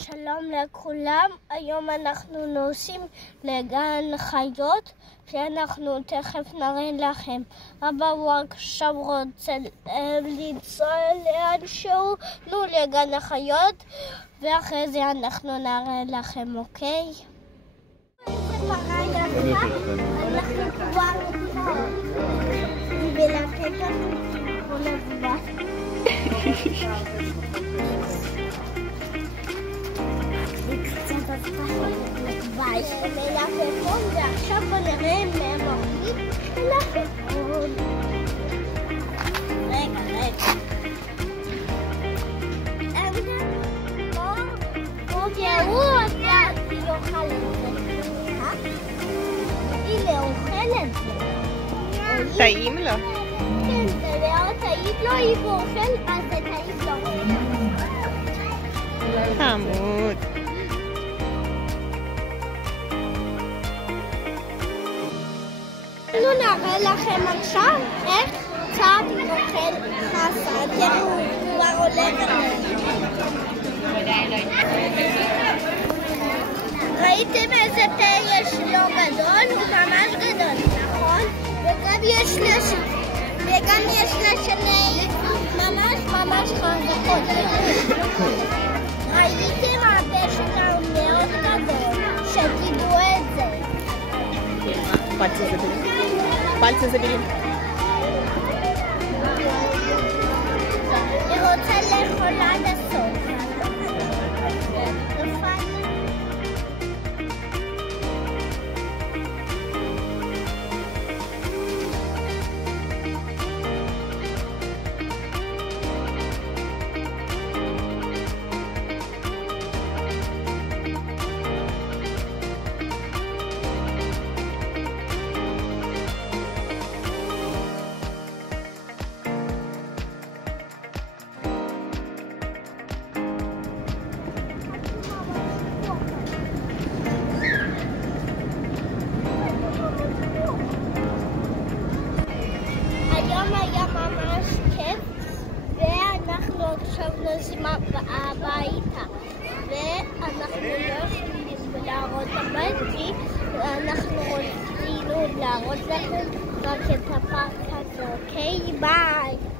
שלום לכולם, היום אנחנו נוסעים לגן חיות שאנחנו תכף נראה לכם. אבא הוא עכשיו רוצה לנסוע לאנשהו, לגן החיות, ואחרי זה אנחנו נראה לכם, אוקיי? אנחנו כבר פה, ולתת לנו כל הזמן. מלפפון, ועכשיו בוא נראה מהם אוכלים מלפפון. רגע. והוא יאכל את זה. היא לא אוכלת את זה. טעים לו? כן, זה לא טעים לו, אם הוא אוכל, אז זה טעים לו. חמוד. אנחנו נראה לכם עכשיו איך צב אוכל חסה. תראו, הוא כבר עולה ראיתם איזה פה יש לו גדול? הוא ממש גדול, נכון? וגם יש לה שני ממש חזקות. ראיתם הפה שלה מאוד גדול, שתדעו את זה. Пальцы забери. היא רוצה לאכול עד הסוף. היום היה ממש כיף, ואנחנו עכשיו נוסעים הביתה, ואנחנו לא יכולים להראות הבית, כי אנחנו רצינו להראות לכם רק את הפארק הזה, אוקיי? ביי!